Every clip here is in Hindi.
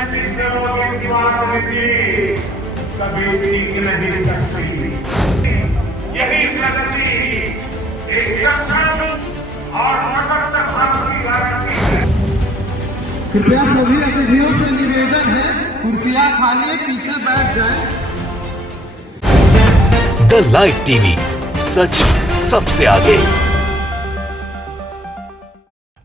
राजनीतिक दलों की स्वार्थनीति कभी टिक नहीं सकती। यही प्रगति एक सक्षम और सशक्त भारत की गारंटी है। कृपया सभी अतिथियों से निवेदन है, कुर्सियां खाली है, पीछे बैठ जाएं। द लाइव टीवी, सच सबसे आगे।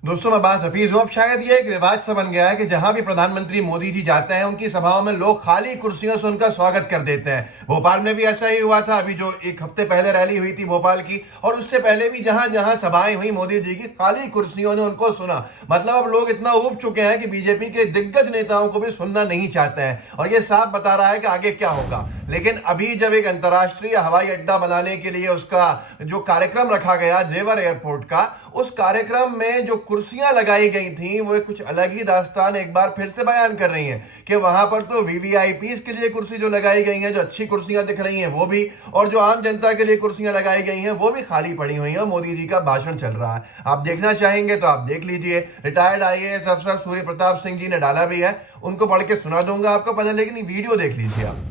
दोस्तों मैं बात हफीज हूं। अब शायद ये एक रिवाज सा बन गया है कि जहां भी प्रधानमंत्री मोदी जी जाते हैं उनकी सभाओं में लोग खाली कुर्सियों से उनका स्वागत कर देते हैं। भोपाल में भी ऐसा ही हुआ था, अभी जो एक हफ्ते पहले रैली हुई थी भोपाल की, और उससे पहले भी जहां जहां सभाएं हुई मोदी जी की, खाली कुर्सियों ने उनको सुना। मतलब अब लोग इतना ऊब चुके हैं कि बीजेपी के दिग्गज नेताओं को भी सुनना नहीं चाहते हैं, और ये साफ बता रहा है कि आगे क्या होगा। लेकिन अभी जब एक अंतर्राष्ट्रीय हवाई अड्डा बनाने के लिए उसका जो कार्यक्रम रखा गया जेवर एयरपोर्ट का, उस कार्यक्रम में जो कुर्सियां लगाई गई थी वो कुछ अलग ही दास्तान एक बार फिर से बयान कर रही हैं कि वहां पर तो वीवीआईपीज के लिए कुर्सी जो लगाई गई हैं, जो अच्छी कुर्सियां दिख रही हैं वो भी, और जो आम जनता के लिए कुर्सियां लगाई गई हैं वो भी खाली पड़ी हुई हैं। मोदी जी का भाषण चल रहा है, आप देखना चाहेंगे तो आप देख लीजिए। रिटायर्ड आईएएस अफसर सूर्य प्रताप सिंह जी ने डाला भी है, उनको पढ़ के सुना दूंगा आपको पता, लेकिन वीडियो देख लीजिए आप।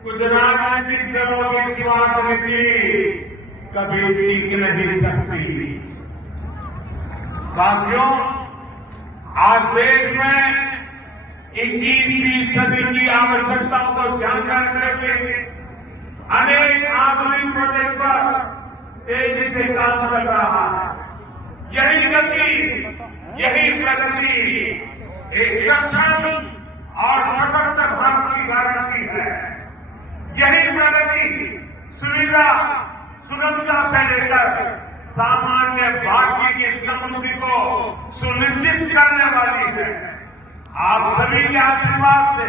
कुछ राजनीतिक दलों की स्वार्थनीति कभी टिक नहीं सकती। साथियों, आज देश में 21वीं सदी की आवश्यकताओं को ध्यान में रखते हुए अनेक आधुनिक प्रोजेक्ट पर तेजी से काम चल रहा है। यही गति, यही प्रगति एक सक्षम और सशक्त भारत की गारंटी है। यही प्रगति सुविधा सुगमता से लेकर सामान्य भारतीय की समृद्धि को सुनिश्चित करने वाली है। आप सभी के आशीर्वाद से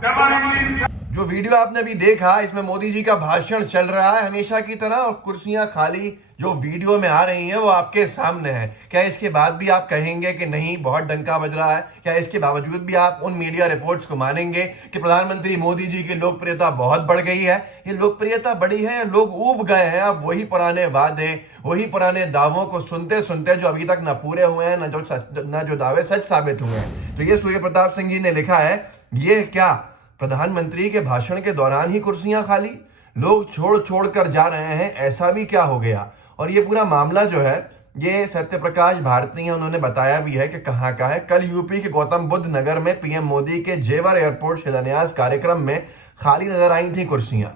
डबल इंजन। जो वीडियो आपने अभी देखा, इसमें मोदी जी का भाषण चल रहा है हमेशा की तरह, और कुर्सियां खाली जो वीडियो में आ रही हैं वो आपके सामने है। क्या इसके बाद भी आप कहेंगे कि नहीं बहुत डंका बज रहा है? क्या इसके बावजूद भी आप उन मीडिया रिपोर्ट्स को मानेंगे कि प्रधानमंत्री मोदी जी की लोकप्रियता बहुत बढ़ गई है? ये लोकप्रियता बढ़ी है, लोग ऊब गए हैं अब वही पुराने वादे, वही पुराने दावों को सुनते सुनते जो अभी तक न पूरे हुए हैं, न जो दावे सच साबित हुए हैं। तो ये सूर्य प्रताप सिंह जी ने लिखा है, ये क्या प्रधानमंत्री के भाषण के दौरान ही कुर्सियां खाली, लोग छोड़ छोड़ कर जा रहे हैं, ऐसा भी क्या हो गया? और ये पूरा मामला जो है ये सत्य प्रकाश भारती उन्होंने बताया भी है कि कहाँ का है। कल यूपी के गौतम बुद्ध नगर में पीएम मोदी के जेवर एयरपोर्ट शिलान्यास कार्यक्रम में खाली नजर आई थी कुर्सियां।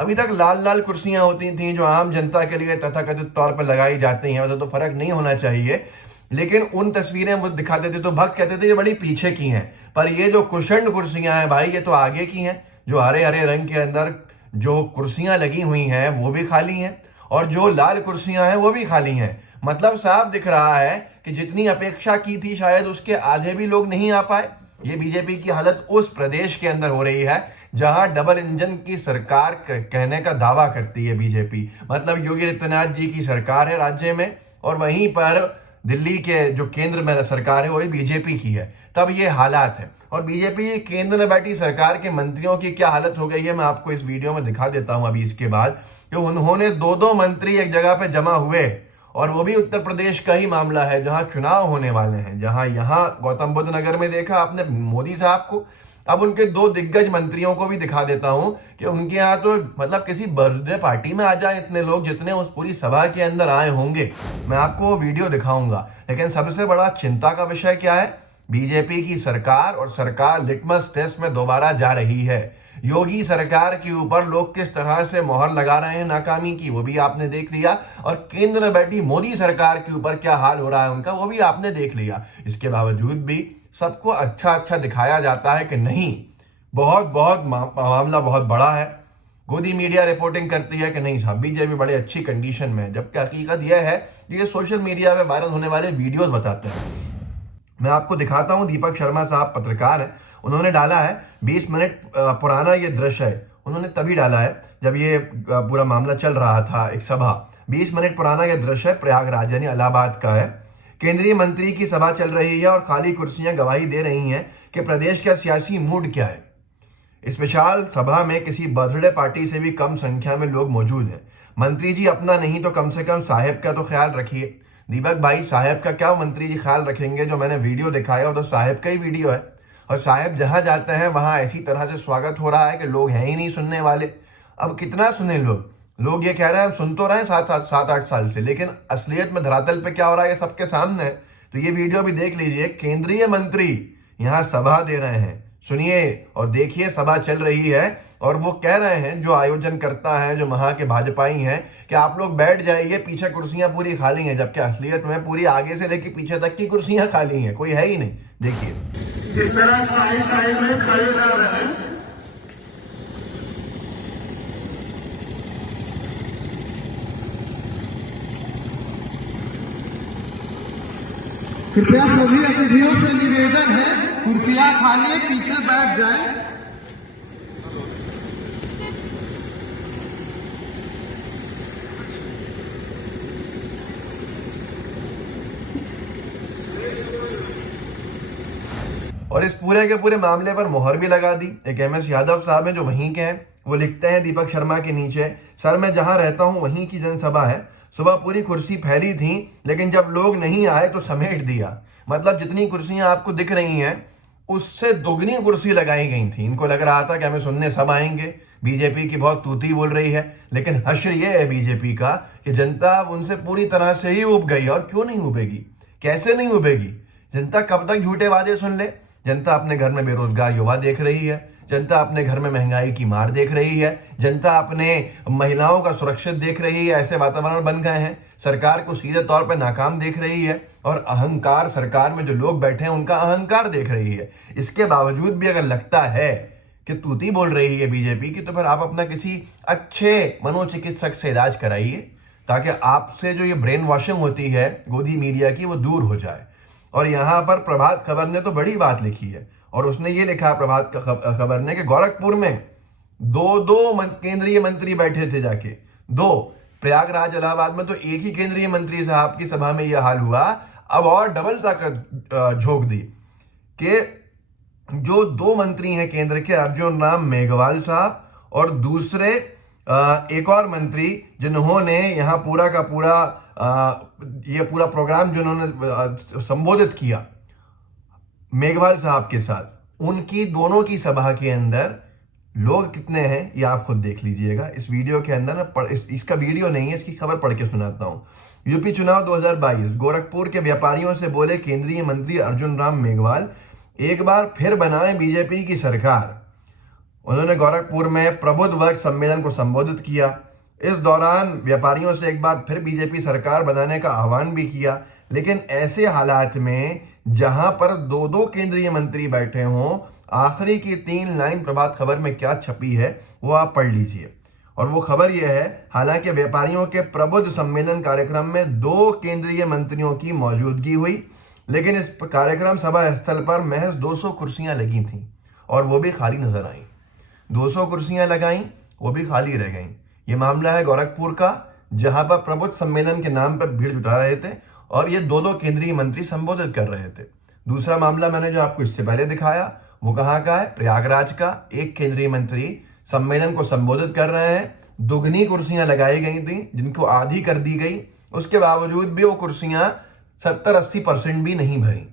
अभी तक लाल लाल कुर्सियां होती थी जो आम जनता के लिए तथाकथित तौर पर लगाई जाती हैं, उसे तो फर्क नहीं होना चाहिए, लेकिन उन तस्वीरें वो दिखाते थे तो भक्त कहते थे ये बड़ी पीछे की हैं। पर ये जो कुशंड कुर्सियां हैं भाई, ये तो आगे की हैं। जो हरे हरे रंग के अंदर जो कुर्सियां लगी हुई हैं वो भी खाली हैं, और जो लाल कुर्सियां हैं वो भी खाली हैं। मतलब साफ दिख रहा है कि जितनी अपेक्षा की थी शायद उसके आधे भी लोग नहीं आ पाए। ये बीजेपी की हालत उस प्रदेश के अंदर हो रही है जहां डबल इंजन की सरकार कहने का दावा करती है बीजेपी। मतलब योगी आदित्यनाथ जी की सरकार है राज्य में, और वहीं पर दिल्ली के जो केंद्र में सरकार है वही बीजेपी की है। तब ये हालात है, और बीजेपी केंद्र में बैठी सरकार के मंत्रियों की क्या हालत हो गई है मैं आपको इस वीडियो में दिखा देता हूं अभी इसके बाद, कि उन्होंने दो मंत्री एक जगह पे जमा हुए, और वो भी उत्तर प्रदेश का ही मामला है जहां चुनाव होने वाले हैं। जहां यहां गौतम बुद्ध नगर में देखा आपने मोदी साहब को, अब उनके दो दिग्गज मंत्रियों को भी दिखा देता हूं कि उनके यहाँ तो मतलब किसी बर्थडे पार्टी में आ जाए इतने लोग जितने उस पूरी सभा के अंदर आए होंगे। मैं आपको वो वीडियो दिखाऊंगा। लेकिन सबसे बड़ा चिंता का विषय क्या है? बीजेपी की सरकार, और सरकार लिटमस टेस्ट में दोबारा जा रही है। योगी सरकार के ऊपर लोग किस तरह से मोहर लगा रहे हैं नाकामी की, वो भी आपने देख लिया, और केंद्र में बैठी मोदी सरकार के ऊपर क्या हाल हो रहा है उनका, वो भी आपने देख लिया। इसके बावजूद भी सबको अच्छा दिखाया जाता है कि नहीं बहुत मामला बहुत बड़ा है। गोदी मीडिया रिपोर्टिंग करती है कि नहीं साहब बीजेपी बड़े अच्छी कंडीशन में है, जबकि हकीकत यह है ये सोशल मीडिया पे वायरल होने वाले वीडियोस बताते हैं। मैं आपको दिखाता हूं, दीपक शर्मा साहब पत्रकार हैं, उन्होंने डाला है 20 मिनट पुराना ये दृश्य है। उन्होंने तभी डाला है जब ये पूरा मामला चल रहा था, एक सभा। 20 मिनट पुराना ये दृश्य है, प्रयागराज यानी इलाहाबाद का है। केंद्रीय मंत्री की सभा चल रही है और खाली कुर्सियां गवाही दे रही हैं कि प्रदेश का सियासी मूड क्या है। इस विशाल सभा में किसी बर्थडे पार्टी से भी कम संख्या में लोग मौजूद हैं। मंत्री जी अपना नहीं तो कम से कम साहेब का तो ख्याल रखिए। दीपक भाई, साहेब का क्या मंत्री जी ख्याल रखेंगे? जो मैंने वीडियो दिखाया वो तो साहेब का ही वीडियो है। और साहब जहां जाते हैं वहां ऐसी तरह से स्वागत हो रहा है कि लोग हैं ही नहीं सुनने वाले। अब कितना सुने लोग ये कह रहे हैं हम सुन तो रहे हैं 7-8 साल से, लेकिन असलियत में धरातल पे क्या हो रहा है ये सबके सामने है। तो ये वीडियो भी देख लीजिए, केंद्रीय मंत्री यहाँ सभा दे रहे हैं, सुनिए और देखिए सभा चल रही है और वो कह रहे हैं जो आयोजन करता है, जो वहां के भाजपाई हैं, कि आप लोग बैठ जाइए, पीछे कुर्सियां पूरी खाली हैं, जबकि असलियत में पूरी आगे से लेकर पीछे तक की कुर्सियां खाली हैं, कोई है ही नहीं। देखिए जिस तरह साइड में खड़े जा रहे हैं, कृपया सभी अतिथियों से निवेदन है, कुर्सियां खाली है, पीछे बैठ जाएं। और इस पूरे के पूरे मामले पर मोहर भी लगा दी। एक MS यादव साहब हैं जो वहीं के हैं, वो लिखते हैं दीपक शर्मा के नीचे, सर मैं जहां रहता हूं वहीं की जनसभा है, सुबह पूरी कुर्सी फैली थी लेकिन जब लोग नहीं आए तो समेट दिया। मतलब जितनी कुर्सियां आपको दिख रही हैं उससे दोगुनी कुर्सी लगाई गई थी। इनको लग रहा था कि हमें सुनने सब आएंगे, बीजेपी की बहुत तूती बोल रही है, लेकिन हश्र ये है बीजेपी का कि जनता उनसे पूरी तरह से ही उब गई। और क्यों नहीं उबेगी, कैसे नहीं उबेगी? जनता कब तक झूठे वादे सुन ले? जनता अपने घर में बेरोजगार युवा देख रही है, जनता अपने घर में महंगाई की मार देख रही है, जनता अपने महिलाओं का सुरक्षित देख रही है, ऐसे वातावरण बन गए हैं, सरकार को सीधे तौर पर नाकाम देख रही है और अहंकार, सरकार में जो लोग बैठे हैं उनका अहंकार देख रही है। इसके बावजूद भी अगर लगता है कि तूती बोल रही है बीजेपी की, तो फिर आप अपना किसी अच्छे मनोचिकित्सक से इलाज कराइए ताकि आपसे जो ये ब्रेन वॉशिंग होती है गोदी मीडिया की वो दूर हो जाए। और यहाँ पर प्रभात खबर ने तो बड़ी बात लिखी है और उसने ये लिखा प्रभात खबर ने कि गोरखपुर में दो केंद्रीय मंत्री बैठे थे जाके, 2 प्रयागराज इलाहाबाद में तो एक ही केंद्रीय मंत्री साहब की सभा में यह हाल हुआ। अब और डबल ताकत झोंक दी कि जो 2 मंत्री हैं केंद्र के, अर्जुन राम मेघवाल साहब और दूसरे एक और मंत्री जिन्होंने यहाँ पूरा का पूरा ये पूरा प्रोग्राम जिन्होंने संबोधित किया मेघवाल साहब के साथ, उनकी दोनों की सभा के अंदर लोग कितने हैं ये आप खुद देख लीजिएगा। इस वीडियो के अंदर ना इसका वीडियो नहीं है, इसकी खबर पढ़ के सुनाता हूं। यूपी चुनाव 2022, गोरखपुर के व्यापारियों से बोले केंद्रीय मंत्री अर्जुन राम मेघवाल, एक बार फिर बनाएं बीजेपी की सरकार। उन्होंने गोरखपुर में प्रबुद्ध वर्ग सम्मेलन को संबोधित किया। इस दौरान व्यापारियों से एक बार फिर बीजेपी सरकार बनाने का आह्वान भी किया, लेकिन ऐसे हालात में जहां पर 2 केंद्रीय मंत्री बैठे हों, आखिरी की 3 लाइन प्रभात खबर में क्या छपी है वो आप पढ़ लीजिए। और वो खबर यह है, हालांकि व्यापारियों के प्रबुद्ध सम्मेलन कार्यक्रम में 2 केंद्रीय मंत्रियों की मौजूदगी हुई, लेकिन इस कार्यक्रम सभा स्थल पर महज 200 कुर्सियां लगी थीं और वो भी खाली नजर आईं। 200 कुर्सियां लगाई, वो भी खाली रह गईं। ये मामला है गोरखपुर का, जहां पर प्रबुद्ध सम्मेलन के नाम पर भीड़ जुटा रहे थे और ये 2 केंद्रीय मंत्री संबोधित कर रहे थे। दूसरा मामला मैंने जो आपको इससे पहले दिखाया वो कहाँ का है? प्रयागराज का। एक केंद्रीय मंत्री सम्मेलन को संबोधित कर रहे हैं, दुगनी कुर्सियां लगाई गई थी जिनको आधी कर दी गई, उसके बावजूद भी वो कुर्सियां 70-80% भी नहीं भरी।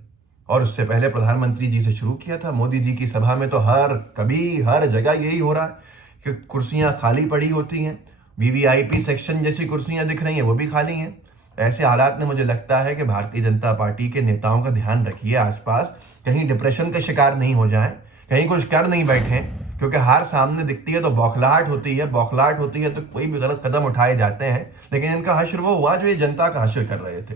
और उससे पहले प्रधानमंत्री जी से शुरू किया था, मोदी जी की सभा में तो हर जगह यही हो रहा है कि कुर्सियां खाली पड़ी होती हैं। VVIP सेक्शन जैसी कुर्सियां दिख रही हैं वो भी खाली हैं। ऐसे हालात में मुझे लगता है कि भारतीय जनता पार्टी के नेताओं का ध्यान रखिए आसपास, कहीं डिप्रेशन का शिकार नहीं हो जाएं, कहीं कुछ कर नहीं बैठें, क्योंकि हार सामने दिखती है तो बौखलाहट होती है तो कोई भी गलत कदम उठाए जाते हैं। लेकिन इनका हश्र वो हुआ जो ये जनता का हश्र कर रहे थे।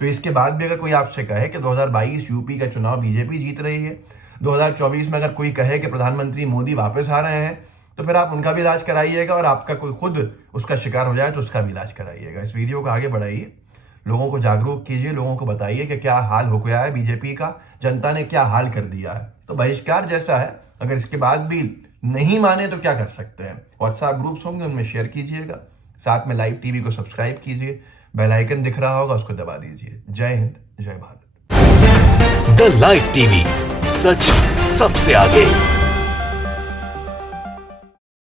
तो इसके बाद भी अगर कोई आपसे कहे कि 2022 यूपी का चुनाव बीजेपी जीत रही है, 2024 में अगर कोई कहे कि प्रधानमंत्री मोदी वापस आ रहे हैं, तो फिर आप उनका भी इलाज कराइएगा और आपका कोई खुद उसका शिकार हो जाए तो उसका भी इलाज कराइएगा। इस वीडियो को आगे बढ़ाइए, लोगों को जागरूक कीजिए, लोगों को बताइए कि क्या हाल हो गया है बीजेपी का, जनता ने क्या हाल कर दिया है। तो बहिष्कार जैसा है, अगर इसके बाद भी नहीं माने तो क्या कर सकते हैं। व्हाट्सएप ग्रुप्स होंगे उनमें शेयर कीजिएगा, साथ में लाइव टीवी को सब्सक्राइब कीजिए, बेल आइकन दिख रहा होगा उसको दबा दीजिए। जय हिंद, जय भारत। द लाइव टीवी, सच सबसे आगे।